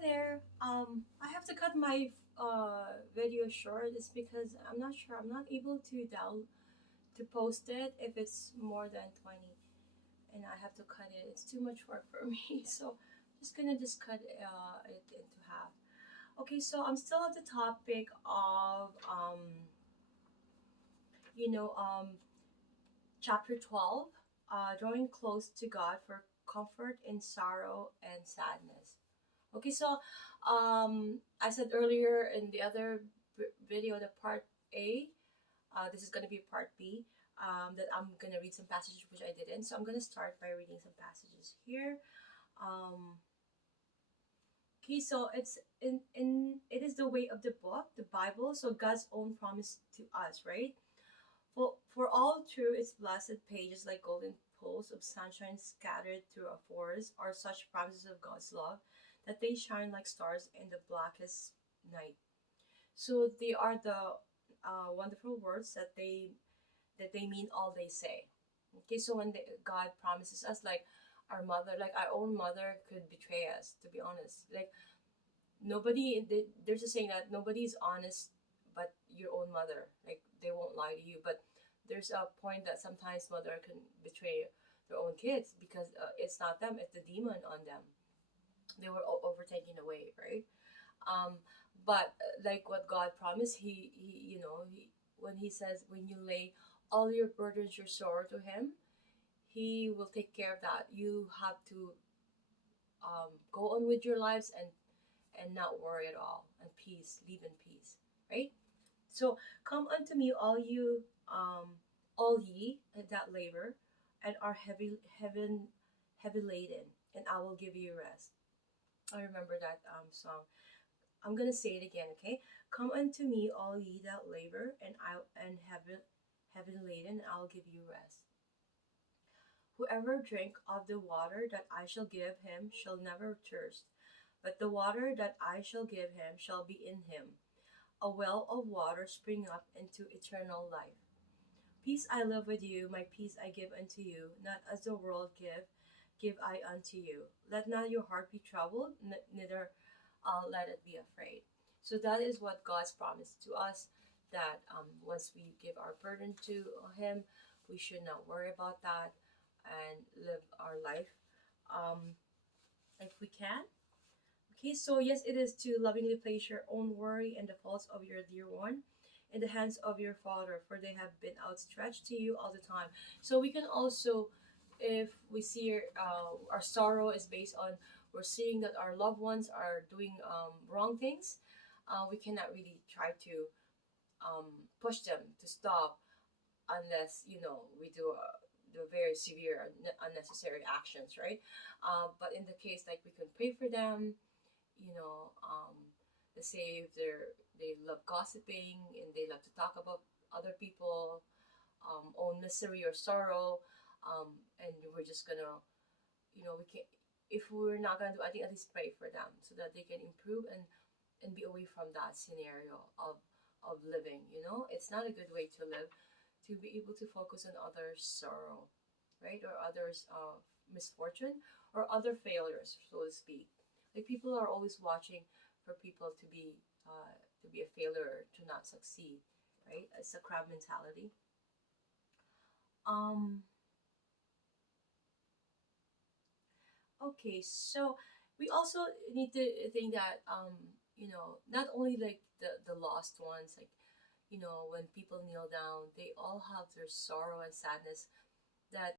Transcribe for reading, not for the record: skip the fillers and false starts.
Hi there. I have to cut my video short. It's because I'm not sure. I'm not able to post it if it's more than 20, and I have to cut it. It's too much work for me, so just gonna cut it into half. Okay, so I'm still at the topic of you know um chapter 12, drawing close to God for comfort in sorrow and sadness. Okay, so I said earlier in the other video, the part A, this is going to be part B, that I'm going to read some passages which I didn't. So I'm going to start by reading some passages here. Um, okay, so it is the way of the book, the Bible, so God's own promise to us, right? For all through its blessed pages like golden pools of sunshine scattered through a forest are such promises of God's love that they shine like stars in the blackest night. So they are the wonderful words that they mean all they say. Okay, so when God promises us, like our mother, like our own mother, could betray us. To be honest, like there's a saying that nobody is honest but your own mother. Like they won't lie to you, but there's a point that sometimes mother can betray their own kids because it's not them, it's the demon on them. They were overtaken away, right? um but like what God promised, when he says, when you lay all your burdens, your sorrow to him, he will take care of that. You have to go on with your lives and not worry at all, and peace, live in peace, right? So come unto me, all ye that labor and are heavy laden, and I will give you rest. I remember that song. I'm gonna say it again, okay? Come unto me, all ye that labor and heavy laden, and I will give you rest. Whoever drink of the water that I shall give him shall never thirst, but the water that I shall give him shall be in him a well of water spring up into eternal life. Peace I live with you, my peace I give unto you, not as the world give I unto you. Let not your heart be troubled, neither let it be afraid. So that is what God's promised to us, that once we give our burden to Him, we should not worry about that and live our life um, if we can. Okay, so yes, it is to lovingly place your own worry and the faults of your dear one in the hands of your Father, for they have been outstretched to you all the time. So we can also, if we see our sorrow is based on we're seeing that our loved ones are doing wrong things, we cannot really try to push them to stop unless we do very severe unnecessary actions, right? But in the case, like, we can pray for them. you know um let's say if they love gossiping and they love to talk about other people, own misery or sorrow, and we're just gonna, we can, if we're not gonna do, I think at least pray for them so that they can improve and be away from that scenario of living. It's not a good way to live, to be able to focus on others' sorrow, right? Or others' misfortune, or other failures, so to speak. Like, people are always watching for people to be a failure, to not succeed, right? It's a crab mentality. Um. Okay, so we also need to think that not only like the lost ones, like, when people kneel down, they all have their sorrow and sadness that